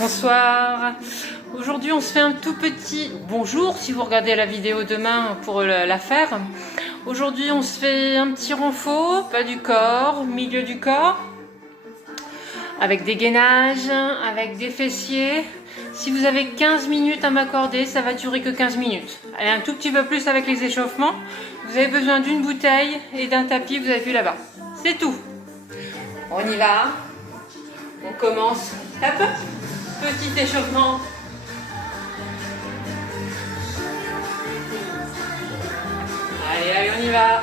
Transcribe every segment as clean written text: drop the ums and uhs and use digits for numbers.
Bonsoir. Aujourd'hui on se fait un tout petit bonjour si vous regardez la vidéo demain pour la faire. Aujourd'hui on se fait un petit renfort, bas du corps, milieu du corps, avec des gainages, avec des fessiers. Si vous avez 15 minutes à m'accorder, ça va durer que 15 minutes. Allez, un tout petit peu plus avec les échauffements. Vous avez besoin d'une bouteille et d'un tapis, vous avez vu là-bas. C'est tout. On y va. On commence. Hop. Petit échauffement. Allez, allez, on y va.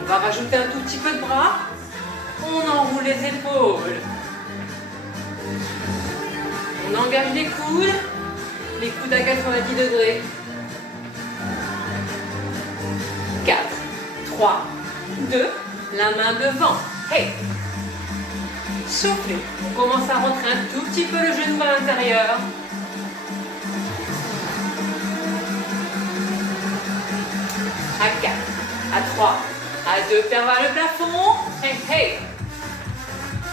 On va rajouter un tout petit peu de bras. On enroule les épaules. On engage les coudes à 90 degrés. 4, 3, 2, la main devant. Hey! Soufflez. On commence à rentrer un tout petit peu le genou à l'intérieur. À 4, à 3, à 2, perds vers le plafond. Hey, hey!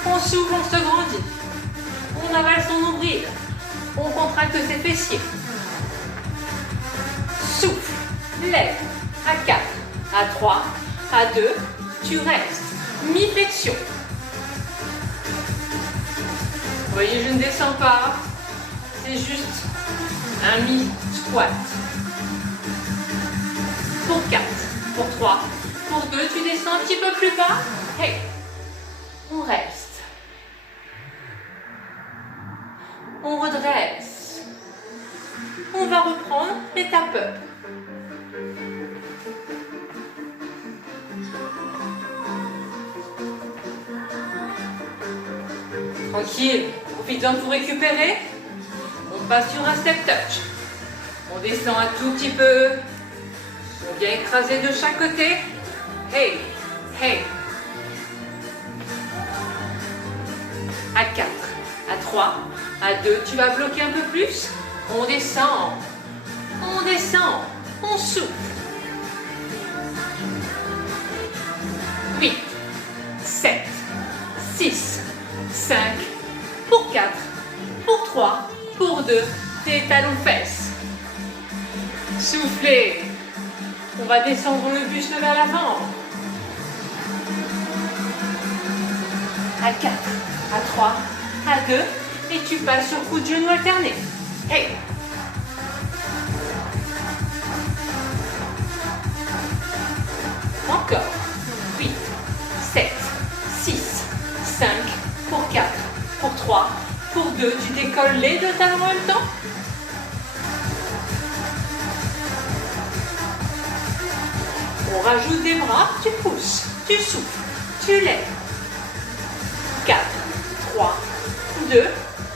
On souffle, on se grandit. On avale son nombril. On contracte ses fessiers. Souffle, lève. À 4, à 3, à 2, tu restes. Mi-flexion. Vous voyez, je ne descends pas. C'est juste un mi-squat. Pour 4, pour 3, pour 2, tu descends un petit peu plus bas. Hey, on reste. On redresse. On va reprendre l'étape up. Tranquille, profitez-en pour récupérer. On passe sur un step touch. On descend un tout petit peu. On vient écraser de chaque côté. Hey, hey. À 4, à 3, à 2, tu vas bloquer un peu plus. On descend. On descend. On souffle. 8, 7, 6, 5, pour 4, pour 3, pour 2, tes talons fesses. Soufflez. On va descendre le buste vers l'avant. À 4, à 3, à 2, et tu passes sur coup de genou alterné. Hey! Encore. 8, 7, 6, 5, pour 4, pour 3, pour 2, tu décolles les deux talons en même temps. On rajoute des bras, tu pousses, tu souffles, tu lèves. 4, 3, 2,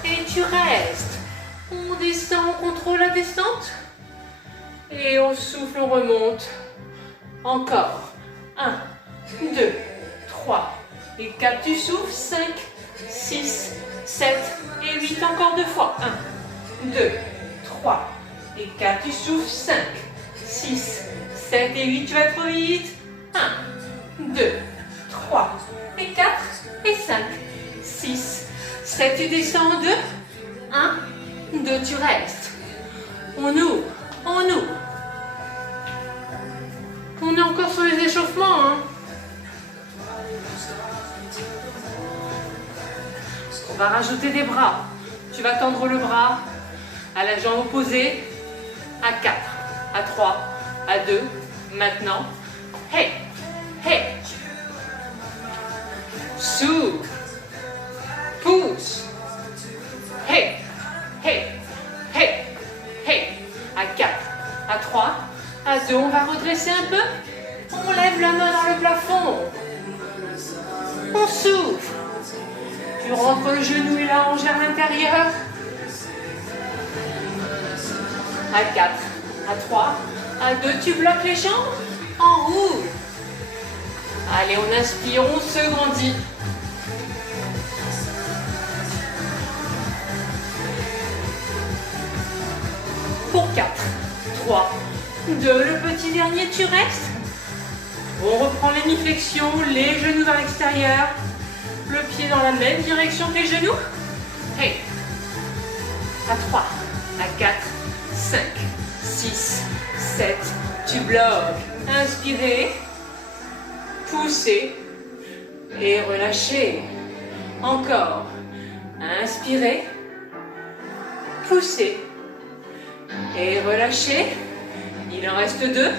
et tu restes. On descend, on contrôle la descente. Et on souffle, on remonte. Encore. 1, 2, 3 et 4, tu souffles. 5, 6, 7 et 8, encore 2 fois. 1, 2, 3 et 4, tu souffles. 5, 6, 7 et 8, tu vas trop vite. 1, 2, 3 et 4 et 5, 6, 7, tu descends en 2. 1, 2, tu restes. On ouvre, on ouvre. On est encore sur les échauffements, hein. On va rajouter des bras. Tu vas tendre le bras à la jambe opposée. À 4, à 3, à 2. Maintenant. Hey, hey. Souffle. Pousse. Hey, hey, hey, hey. À 4, à 3, à 2. On va redresser un peu. On lève la main dans le plafond. On souffle. Tu rentres le genou et la hanche vers l'intérieur. À 4, à 3, à 2, tu bloques les jambes. En roue. Allez, on inspire, on se grandit. Pour 4, 3, 2, le petit dernier, tu restes. On reprend les mi-flexions, les genoux vers l'extérieur. le pied dans la même direction que les genoux. Hey. À 3, à 4, 5, 6, 7. Tu bloques. Inspirez. Poussez. Et relâchez. Encore. Inspirez. Poussez. Et relâchez. Il en reste 2.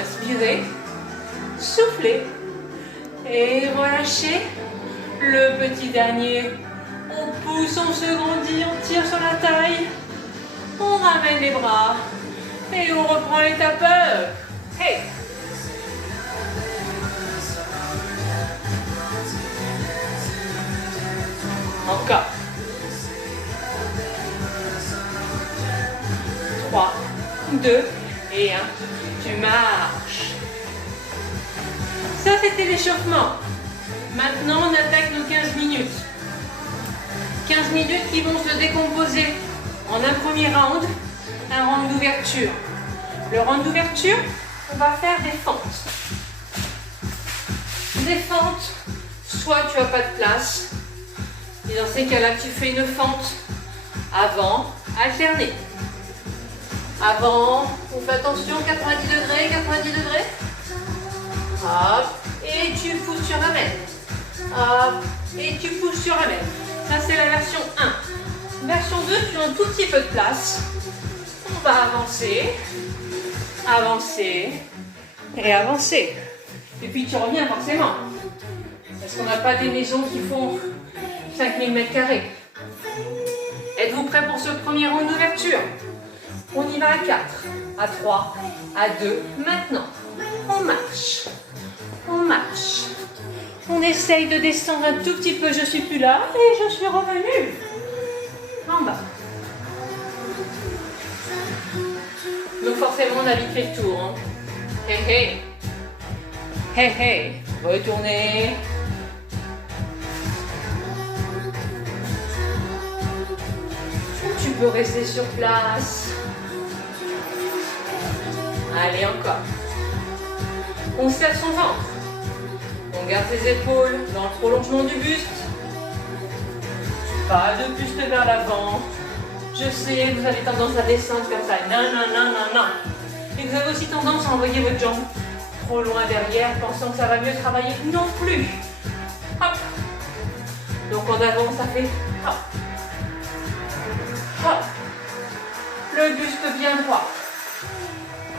Inspirez. Soufflez. Et relâchez. Le petit dernier. On pousse, on se grandit, on tire sur la taille. On ramène les bras. Et on reprend les tapeurs. Hey! Encore. 3, 2 et 1. Tu marches. Ça, c'était l'échauffement. Maintenant, on attaque nos 15 minutes. 15 minutes qui vont se décomposer en un premier round, un round d'ouverture. Le round d'ouverture, on va faire des fentes. Des fentes, soit tu n'as pas de place, et dans ces cas-là, tu fais une fente avant, alternée. Avant, on fait attention, 90 degrés, 90 degrés. Hop, et tu pousses, tu ramènes. Hop, et tu pousses, tu ramènes. Ça, c'est la version 1. Version 2, tu as un tout petit peu de place. On va avancer, avancer et avancer. Et puis, tu reviens forcément. Parce qu'on n'a pas des maisons qui font 5000 m². Êtes-vous prêts pour ce premier round d'ouverture? On y va à 4, à 3, à 2. Maintenant, on marche. On marche. On essaye de descendre un tout petit peu. Je suis plus là et je suis revenue. En bas. Donc forcément, on a vite fait le tour. Hein. Hey, hey. Hey, hey. Retournez. Tu peux rester sur place. Allez, encore. On serre son ventre. On garde ses épaules dans le prolongement du buste. Pas de buste vers l'avant. Je sais, vous avez tendance à descendre comme ça. Non, non, non, non, non. Et vous avez aussi tendance à envoyer votre jambe trop loin derrière, pensant que ça va mieux travailler. Non plus. Hop. Donc en avant, ça fait hop. Hop. Le buste bien droit.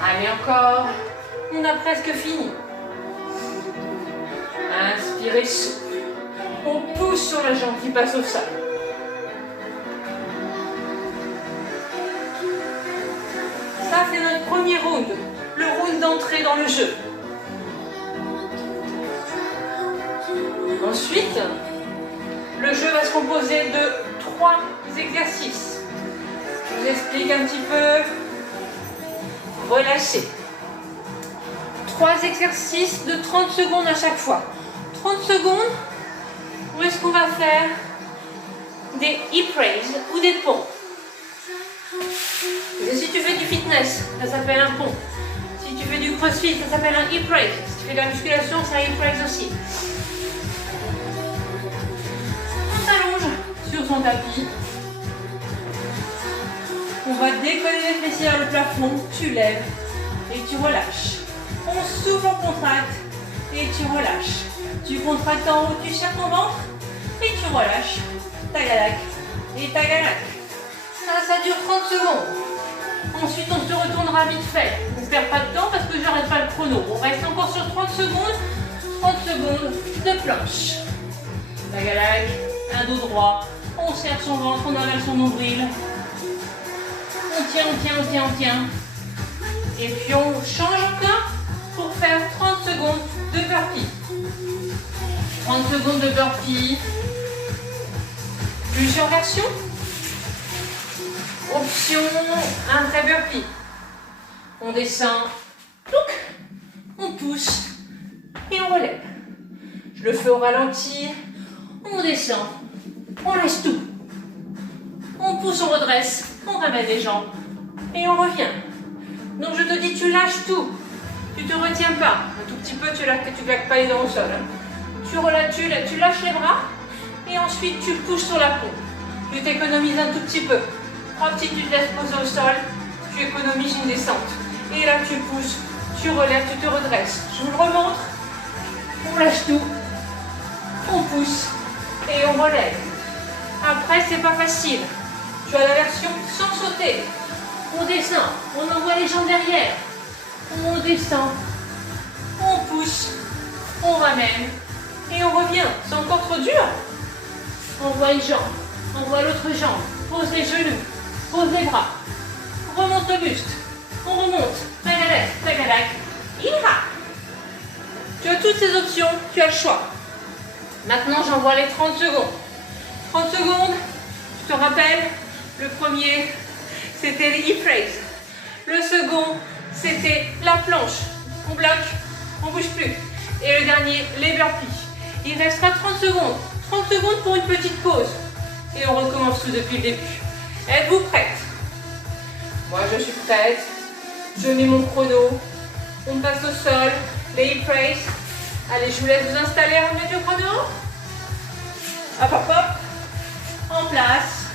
Allez, encore. On a presque fini. Inspirez, souffle. On pousse sur la jambe qui passe au sol. Ça, c'est notre premier round. Le round d'entrée dans le jeu. Ensuite, le jeu va se composer de 3 exercices. Je vous explique un petit peu. Relâchez. 3 exercices de 30 secondes à chaque fois. 30 secondes, où est-ce qu'on va faire des hip raises ou des ponts. Et si tu fais du fitness, ça s'appelle un pont. Si tu fais du crossfit, ça s'appelle un hip raise. Si tu fais de la musculation, c'est un hip raise aussi. On s'allonge sur son tapis. On va décoller les fessiers vers le plafond. Tu lèves et tu relâches. On souffle, on contracte et tu relâches. Tu contractes en haut, tu serres ton ventre et tu relâches. Tagalak et tagalak. Ça dure 30 secondes. Ensuite, on se retournera vite fait. On ne perd pas de temps parce que je n'arrête pas le chrono. On reste encore sur 30 secondes. 30 secondes de planche. Tagalak, un dos droit. On serre son ventre, on avale son nombril. On tient, on tient, on tient, on tient. Et puis on change encore pour faire 30 secondes de burpee. 30 secondes de burpee. Plusieurs versions. Option, un vrai burpee. On descend, on pousse et on relève. Je le fais au ralenti. On descend, on laisse tout. On pousse, on redresse, on ramène les jambes et on revient. Donc je te dis, tu lâches tout. Tu te retiens pas. Un tout petit peu, tu claques pas les dents au sol. Hein. Tu lâches les bras et ensuite tu pousses sur la pompe. Tu t'économises un tout petit peu. Hop, si tu te laisses poser au sol, tu économises une descente. Et là, tu pousses, tu relèves, tu te redresses. Je vous le remontre. On lâche tout. On pousse et on relève. Après, c'est pas facile. Tu as la version sans sauter. On descend, on envoie les jambes derrière. On descend, on pousse, on ramène et on revient. C'est encore trop dur. Envoie une jambe, envoie l'autre jambe. Pose les genoux, pose les bras. Remonte le buste. On remonte. Tagadek, tagadek. Iha. Tu as toutes ces options, tu as le choix. Maintenant, j'envoie les 30 secondes. 30 secondes, je te rappelle, le premier, c'était les hip raises. Le second, c'était la planche. On bloque, on bouge plus. Et le dernier, les burpees. Il restera 30 secondes. 30 secondes pour une petite pause. Et on recommence tout depuis le début. Êtes-vous prête? Moi, je suis prête. Je mets mon chrono. On passe au sol. Les hip raises. Allez, je vous laisse vous installer avant de mettre le chrono. Hop, hop, hop. En place.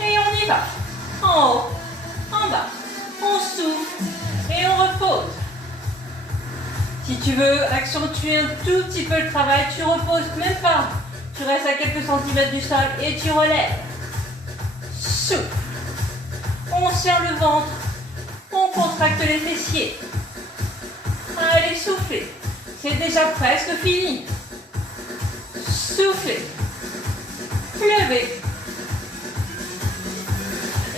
Et on y va. En haut, en bas. On souffle et on repose. Si tu veux accentuer un tout petit peu le travail, tu reposes même pas. Tu restes à quelques centimètres du sol et tu relèves. Souffle. On serre le ventre. On contracte les fessiers. Allez, soufflez. C'est déjà presque fini. Soufflez. Levez.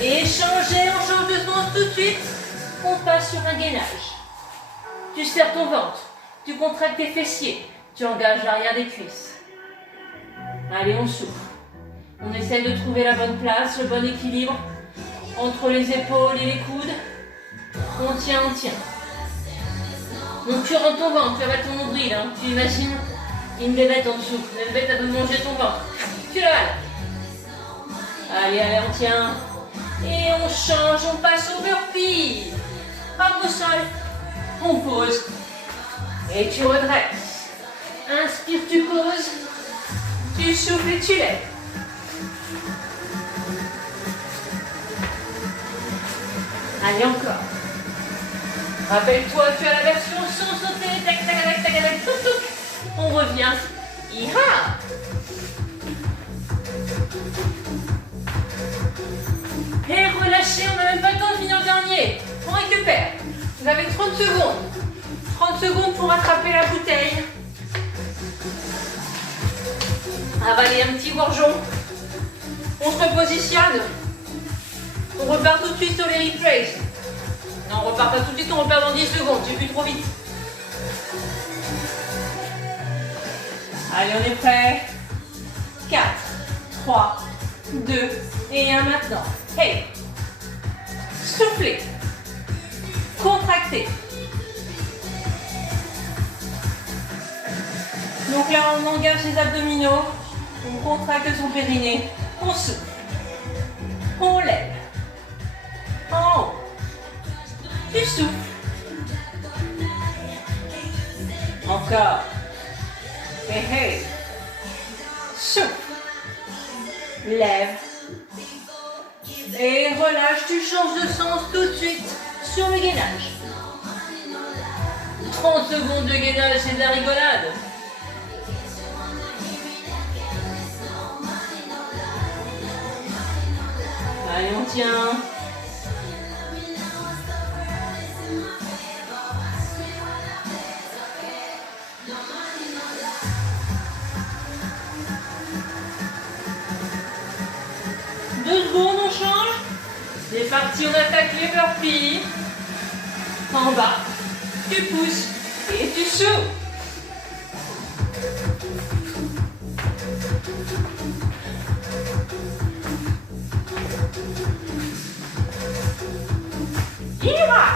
Et changez, on change de sens tout de suite. On passe sur un gainage. Tu serres ton ventre. Tu contractes tes fessiers. Tu engages l'arrière des cuisses. Allez, on souffle. On essaie de trouver la bonne place, le bon équilibre entre les épaules et les coudes. On tient, on tient. Donc tu rentres ton ventre, tu avales ton nombril. Hein. Tu imagines une bébête en dessous. Une bébête a de manger ton ventre. Tu l'avales. Allez, allez, on tient. Et on change, on passe au burpee. Hop au sol. On pose. Et tu redresses. Inspire, tu poses. Tu souffles et tu lèves. Allez, encore. Rappelle-toi, tu as la version sans sauter. Tac, tac, tac, tac, tac, touk, touk. On revient. Iha. Et relâchez, on n'a même pas le temps de finir le dernier. On récupère. Vous avez 30 secondes. 30 secondes pour attraper la bouteille. Avaler un petit gorgeon. On se repositionne. On repart tout de suite sur les hip raises. Non, on repart pas tout de suite, on repart dans 10 secondes. J'ai plus trop vite. Allez, on est prêt. 4, 3, 2 et 1 maintenant. Hey. Soufflez. Contractez. Donc là, on engage les abdominaux. On contracte son périnée. On souffle. On lève. En haut. Tu souffles. Encore. Et hey. Souffle. Lève. Et relâche. Tu changes de sens tout de suite sur le gainage. 30 secondes de gainage, c'est de la rigolade. Allez, on tient. Deux secondes, on change. C'est parti, on attaque les burpees. En bas, tu pousses et tu souffles. Ira.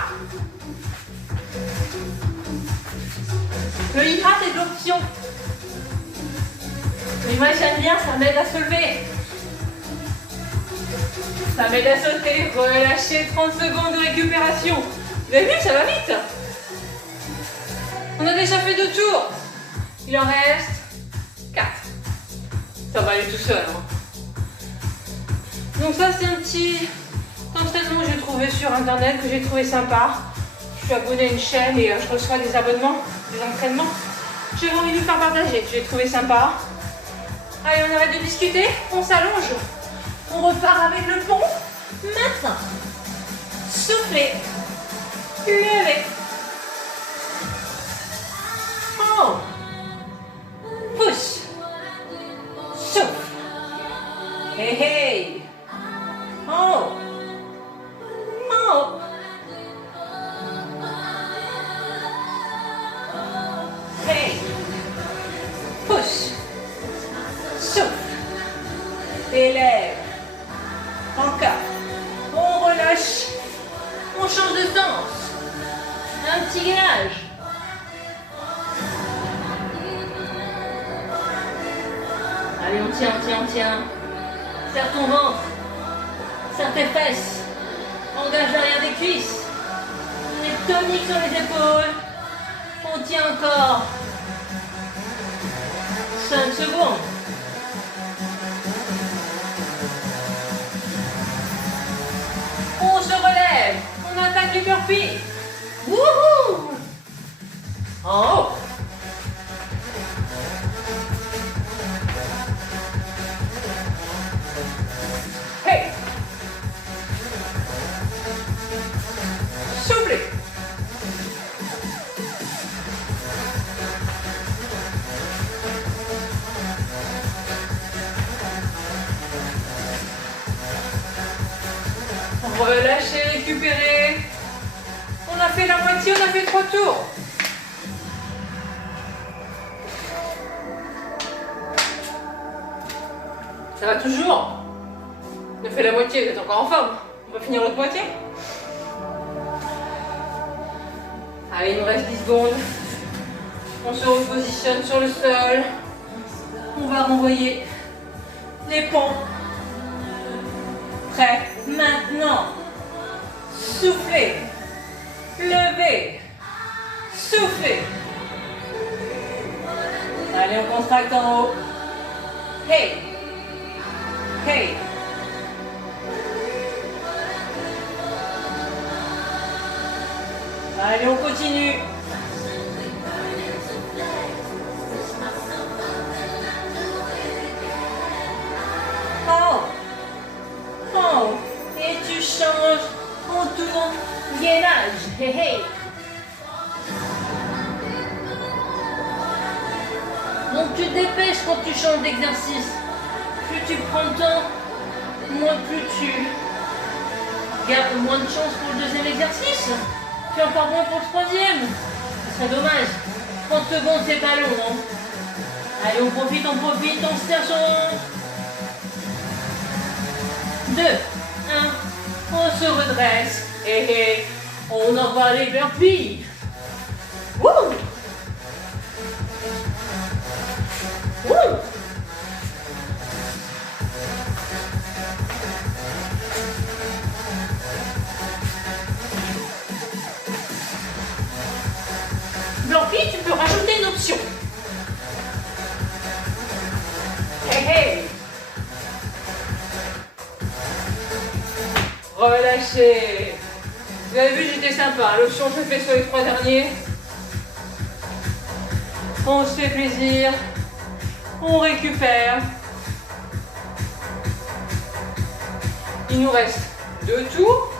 Le ira, c'est de l'option. Mais moi, j'aime bien, ça m'aide à se lever. Ça m'aide à sauter, relâcher 30 secondes de récupération. Vous avez vu, ça va vite. On a déjà fait 2 tours. Il en reste Ça va aller tout seul. Hein. Donc ça, c'est un petit entraînement que j'ai trouvé sur internet, que j'ai trouvé sympa. Je suis abonnée à une chaîne et je reçois des abonnements, des entraînements. J'ai envie de vous faire partager, j'ai trouvé sympa. Allez, on arrête de discuter, on s'allonge. On repart avec le pont. Maintenant, soufflez, levez. Oh, pousse, souffle. Hey, hey. Oh, oh. Hey, pousse, souffle, élève. Encore. On relâche. On change de sens. Un petit gainage. Allez, on tient, on tient, on tient. Serre ton ventre. Serre tes fesses. Engage l'arrière des cuisses. On est tonique sur les épaules. On tient encore. 5 secondes. On se relève. On attaque les burpees. Wouhou! En haut. Hey! Soufflez. Relâchez, récupérez. On a fait la moitié, on a fait 3 tours. Ça va toujours? On a fait la moitié, vous êtes encore en forme. On va finir l'autre moitié. Allez, il nous reste 10 secondes. On se repositionne sur le sol. On va renvoyer les pompes. Prêt? Maintenant. Soufflez. Levez. Soufflez. Allez, on contracte en haut. Hey. Hey. Allez, on continue. Oh. Oh. Et tu changes. On tourne. Gainage. Hey, hey. Donc tu te dépêches quand tu changes d'exercice. Plus tu prends le temps, plus tu gardes moins de chance pour le deuxième exercice. Puis encore moins pour le troisième. Ce serait dommage. 30 secondes, c'est pas long. Hein. Allez, on profite, on se tire sur 2, 1, on se redresse. Et on envoie les burpees. Wouh! Wouh! Burpee, tu peux rajouter une option. Hey, hey. Relâchez. Vous avez vu, j'étais sympa. L'option, je fais sur les 3 derniers. On se fait plaisir. On récupère. Il nous reste 2 tours.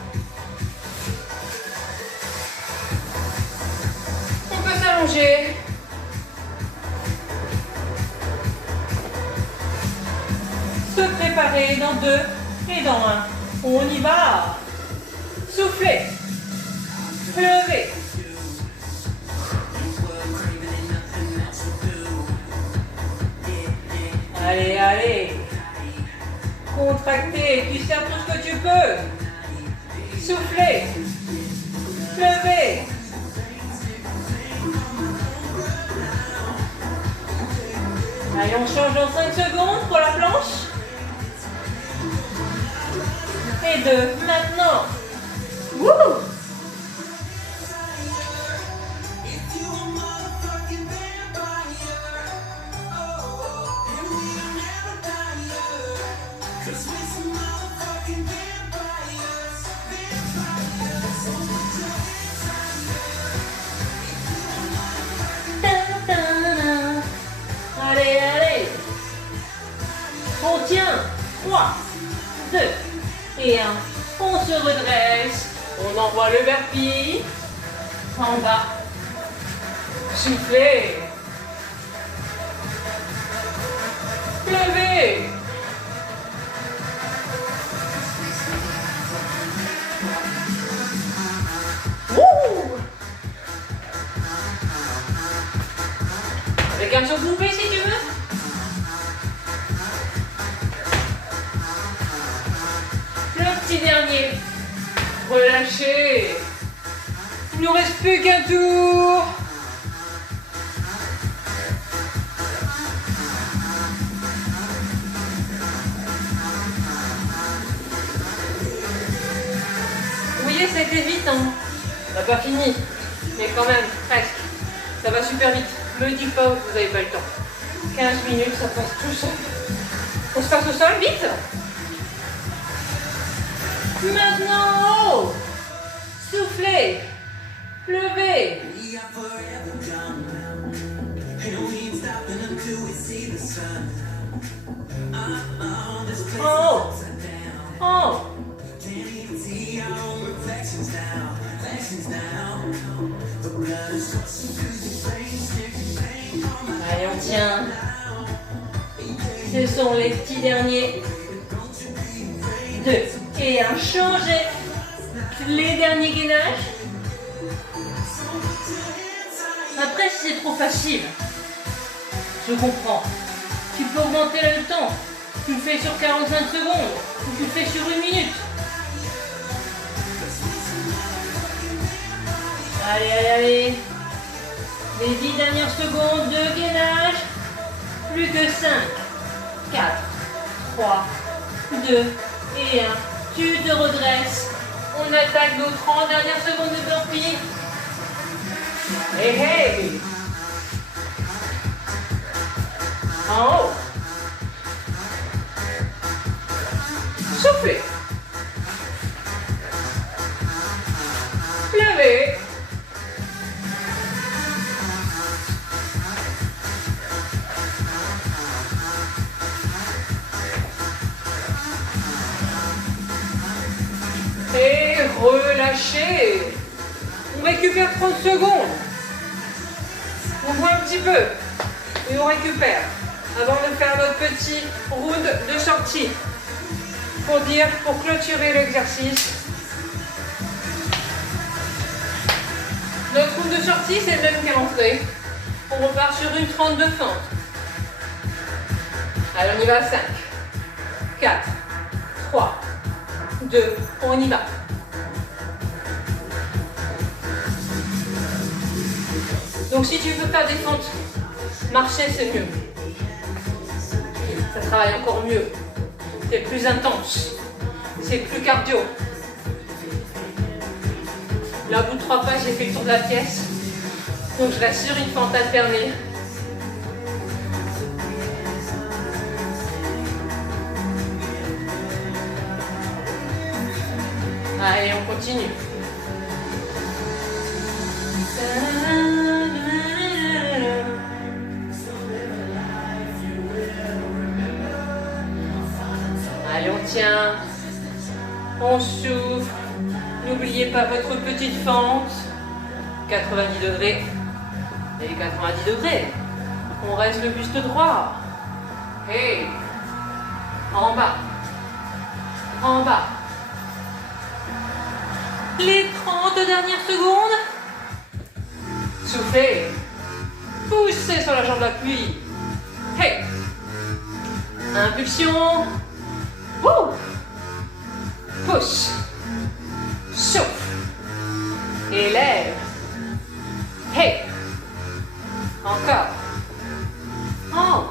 On peut s'allonger. Se préparer dans 2 et dans 1. On y va. Soufflez. Levez. Allez, allez. Contractez, tu serres tout ce que tu peux. Soufflez. Levez. Allez, on change dans 5 secondes pour la planche. Et 2, maintenant. Wouh! Allez, allez. On tient. 3, 2 et 1. On se redresse. On envoie le burpee. En bas. Soufflez. Levez. Wouh! Avec un surcoupé si tu veux. Le petit dernier. Relâchez. Il ne nous reste plus qu'un tour. Vous voyez, ça a été vite, hein. On n'a pas fini. Mais quand même, presque. Ça va super vite. Me dites pas que vous n'avez pas le temps. 15 minutes, ça passe tout seul. On se passe au sol, vite. Maintenant, soufflez, levez. En haut, en haut. Allez, on tient. Ce sont les petits derniers. 2 et 1. Changez les derniers gainages. Après, si c'est trop facile, je comprends. Tu peux augmenter le temps. Tu le fais sur 45 secondes ou tu le fais sur 1 minute. Allez, allez, allez. Les 10 dernières secondes de gainage. Plus que 5, 4, 3, 2 et 1. Tu te redresses. On attaque nos 30 dernières secondes de burpee. Hey, hey. En haut. Soufflez. Levez. Et relâchez. On récupère 30 secondes. On voit un petit peu. Et on récupère. Avant de faire notre petit round de sortie. Pour clôturer l'exercice. Notre round de sortie, c'est le même qu'à l'entrée. On repart sur une 30 de fente. Allez, on y va à 5, 4, 3, 2, on y va. Donc si tu veux faire des fentes, marcher c'est mieux. Ça travaille encore mieux. C'est plus intense. C'est plus cardio. Là, au bout de 3 pas, j'ai fait le tour de la pièce. Donc je reste sur une fente alternée. Allez, on continue. Allez, on tient. On souffle. N'oubliez pas votre petite fente. 90 degrés. Et 90 degrés. On reste le buste droit. Hey. En bas. En bas. Les 30 dernières secondes. Soufflez. Poussez sur la jambe d'appui. Hey. Impulsion. Wouh. Pousse. Souffle. Élève. Hey. Encore. En.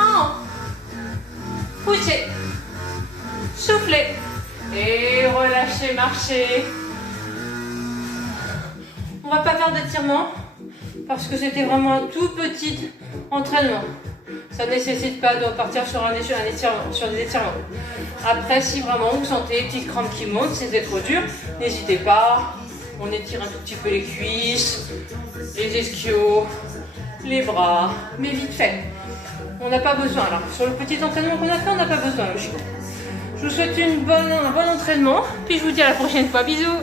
En. Poussez. Soufflez. Et relâchez, marchez. On va pas faire d'étirement. parce que c'était vraiment un tout petit entraînement. Ça ne nécessite pas de repartir sur sur des étirements. Après, si vraiment vous sentez des petites crampes qui montent, si c'est trop dur, n'hésitez pas. On étire un tout petit peu les cuisses, les ischios, les bras, mais vite fait. On n'a pas besoin là. Sur le petit entraînement qu'on a fait, on n'a pas besoin, logiquement. Je vous souhaite un bon entraînement, puis je vous dis à la prochaine fois. Bisous!